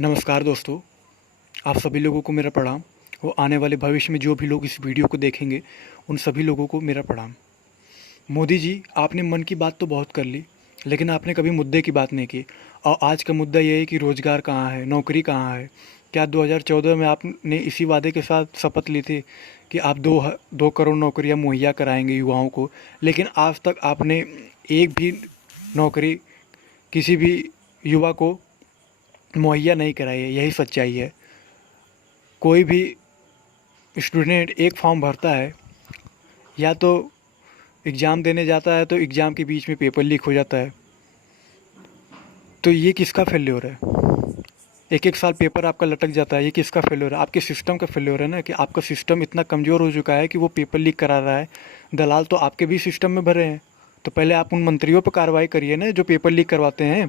नमस्कार दोस्तों, आप सभी लोगों को मेरा प्रणाम। वो आने वाले भविष्य में जो भी लोग इस वीडियो को देखेंगे उन सभी लोगों को मेरा प्रणाम। मोदी जी, आपने मन की बात तो बहुत कर ली, लेकिन आपने कभी मुद्दे की बात नहीं की। और आज का मुद्दा ये है कि रोज़गार कहाँ है, नौकरी कहाँ है। क्या 2014 में आपने इसी वादे के साथ शपथ ली थी कि आप 2 करोड़ नौकरियां मुहैया कराएंगे युवाओं को, लेकिन आज तक आपने एक भी नौकरी किसी भी युवा को मुहैया नहीं कराई है। यही सच्चाई है। कोई भी स्टूडेंट एक फॉर्म भरता है, या तो एग्ज़ाम देने जाता है तो एग्ज़ाम के बीच में पेपर लीक हो जाता है। तो ये किसका फेल्योर है? एक एक साल पेपर आपका लटक जाता है, ये किसका फेल्योर है? आपके सिस्टम का फेल्योर है ना, कि आपका सिस्टम इतना कमज़ोर हो चुका है कि वो पेपर लीक करा रहा है। दलाल तो आपके भी सिस्टम में भरे हैं। तो पहले आप उन मंत्रियों पर कार्रवाई करिए ना, जो पेपर लीक करवाते हैं।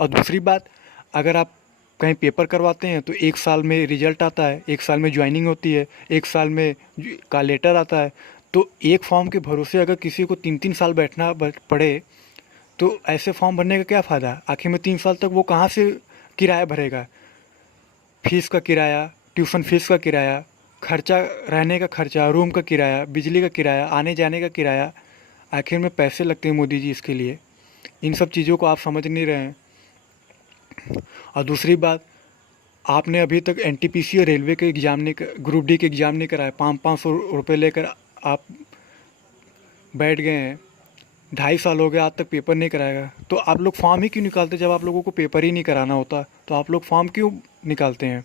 और दूसरी बात, अगर आप कहीं पेपर करवाते हैं तो 1 साल में रिजल्ट आता है, 1 साल में ज्वाइनिंग होती है, 1 साल में का लेटर आता है। तो एक फॉर्म के भरोसे अगर किसी को 3-3 साल बैठना पड़े, तो ऐसे फॉर्म भरने का क्या फ़ायदा? आखिर में 3 साल तक वो कहाँ से किराया भरेगा? फीस का किराया, ट्यूशन फीस का किराया, खर्चा, रहने का खर्चा, रूम का किराया, बिजली का किराया, आने जाने का किराया। आखिर में पैसे लगते हैं मोदी जी इसके लिए। इन सब चीज़ों को आप समझ नहीं रहे हैं। और दूसरी बात, आपने अभी तक एनटीपीसी और रेलवे के एग्ज़ाम नहीं, ग्रुप डी के एग्ज़ाम नहीं कराए। 500 रुपये लेकर आप बैठ गए हैं। 2.5 साल हो गए, आज तक पेपर नहीं कराएगा। तो आप लोग फॉर्म ही क्यों निकालते? जब आप लोगों को पेपर ही नहीं कराना होता तो आप लोग फॉर्म क्यों निकालते हैं?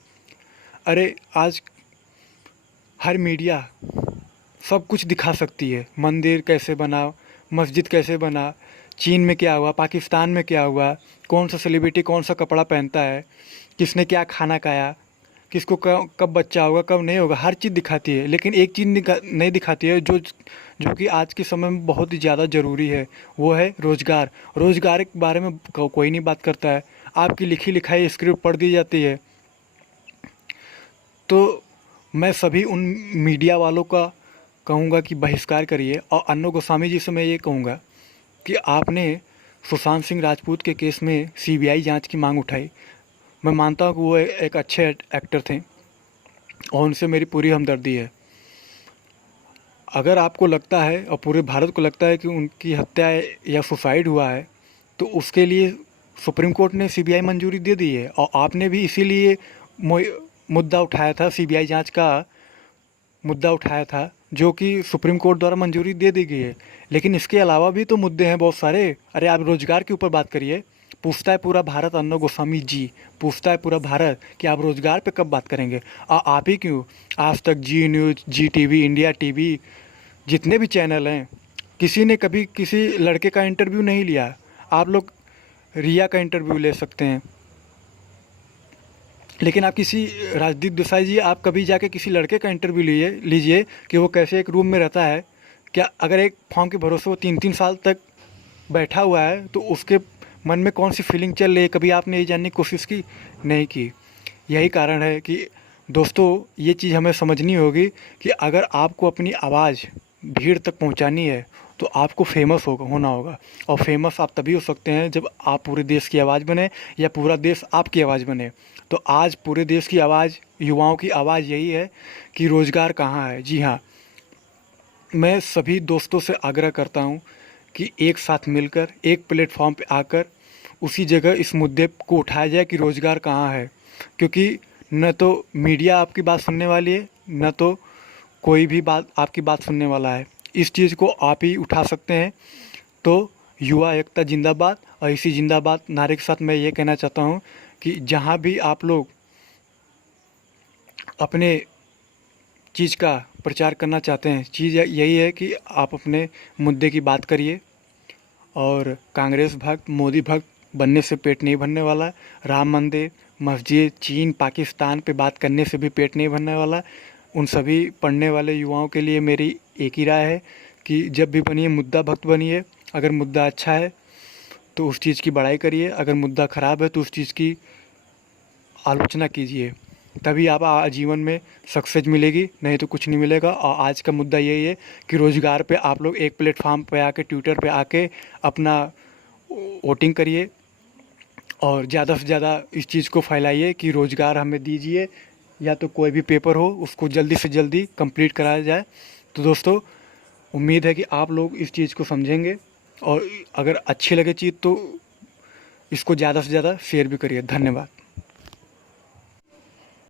अरे आज हर मीडिया सब कुछ दिखा सकती है। मंदिर कैसे बना, मस्जिद कैसे बना, चीन में क्या हुआ, पाकिस्तान में क्या हुआ, कौन सा सेलिब्रिटी कौन सा कपड़ा पहनता है, किसने क्या खाना खाया, किसको कब बच्चा होगा कब नहीं होगा, हर चीज़ दिखाती है। लेकिन एक चीज़ नहीं दिखाती है, जो कि आज के समय में बहुत ही ज़्यादा ज़रूरी है। वो है रोज़गार। रोज़गार के बारे में कोई नहीं बात करता है। आपकी लिखी लिखाई स्क्रिप्ट पढ़ दी जाती है। तो मैं सभी उन मीडिया वालों का कहूँगा कि बहिष्कार करिए। और अन्नू गोस्वामी जी से मैं ये कहूँगा कि आपने सुशांत सिंह राजपूत के केस में सीबीआई जांच की मांग उठाई। मैं मानता हूँ कि वो एक अच्छे एक्टर थे और उनसे मेरी पूरी हमदर्दी है। अगर आपको लगता है और पूरे भारत को लगता है कि उनकी हत्या या सुसाइड हुआ है, तो उसके लिए सुप्रीम कोर्ट ने सीबीआई मंजूरी दे दी है। और आपने भी इसीलिए मुद्दा उठाया था, सीबीआई जांच का मुद्दा उठाया था, जो कि सुप्रीम कोर्ट द्वारा मंजूरी दे दी गई है। लेकिन इसके अलावा भी तो मुद्दे हैं बहुत सारे। अरे आप रोज़गार के ऊपर बात करिए। पूछता है पूरा भारत, अन्ना गोस्वामी जी पूछता है पूरा भारत कि आप रोज़गार पे कब बात करेंगे। आप ही क्यों, आज तक, जी न्यूज़, जी टीवी, इंडिया टीवी, जितने भी चैनल हैं, किसी ने कभी किसी लड़के का इंटरव्यू नहीं लिया। आप लोग रिया का इंटरव्यू ले सकते हैं, लेकिन आप किसी, राजदीप देसाई जी, आप कभी जाके किसी लड़के का इंटरव्यू लीजिए कि वो कैसे एक रूम में रहता है। क्या अगर एक फॉर्म के भरोसे वो 3-3 साल तक बैठा हुआ है तो उसके मन में कौन सी फीलिंग चल रही है, कभी आपने ये जानने की कोशिश की? नहीं की। यही कारण है कि दोस्तों, ये चीज़ हमें समझनी होगी कि अगर आपको अपनी आवाज़ भीड़ तक पहुंचानी है तो आपको फेमस होना होगा। और फेमस आप तभी हो सकते हैं जब आप पूरे देश की आवाज़ बने, या पूरा देश आपकी आवाज़ बने। तो आज पूरे देश की आवाज़, युवाओं की आवाज़ यही है कि रोज़गार कहाँ है। जी हाँ, मैं सभी दोस्तों से आग्रह करता हूँ कि एक साथ मिलकर एक प्लेटफॉर्म पे आकर उसी जगह इस मुद्दे को उठाया जाए कि रोज़गार कहाँ है। क्योंकि न तो मीडिया आपकी बात सुनने वाली है, न तो कोई भी बात आपकी बात सुनने वाला है। इस चीज़ को आप ही उठा सकते हैं। तो युवा एकता जिंदाबाद। और इसी जिंदाबाद नारे के साथ मैं ये कहना चाहता हूँ कि जहाँ भी आप लोग अपने चीज़ का प्रचार करना चाहते हैं, चीज़ यही है कि आप अपने मुद्दे की बात करिए। और कांग्रेस भक्त, मोदी भक्त बनने से पेट नहीं भरने वाला। राम मंदिर, मस्जिद, चीन, पाकिस्तान पे बात करने से भी पेट नहीं भरने वाला। उन सभी पढ़ने वाले युवाओं के लिए मेरी एक ही राय है कि जब भी बनिए, मुद्दा भक्त बनिए। अगर मुद्दा अच्छा है तो उस चीज़ की बड़ाई करिए, अगर मुद्दा ख़राब है तो उस चीज़ की आलोचना कीजिए। तभी आप जीवन में सक्सेस मिलेगी, नहीं तो कुछ नहीं मिलेगा। और आज का मुद्दा यही है कि रोज़गार पे आप लोग एक प्लेटफार्म पे आके, ट्विटर पे आके अपना वोटिंग करिए और ज़्यादा से ज़्यादा इस चीज़ को फैलाइए कि रोज़गार हमें दीजिए, या तो कोई भी पेपर हो उसको जल्दी से जल्दी कंप्लीट कराया जाए। तो दोस्तों, उम्मीद है कि आप लोग इस चीज़ को समझेंगे, और अगर अच्छी लगे चीज़ तो इसको ज़्यादा से ज़्यादा शेयर भी करिए। धन्यवाद।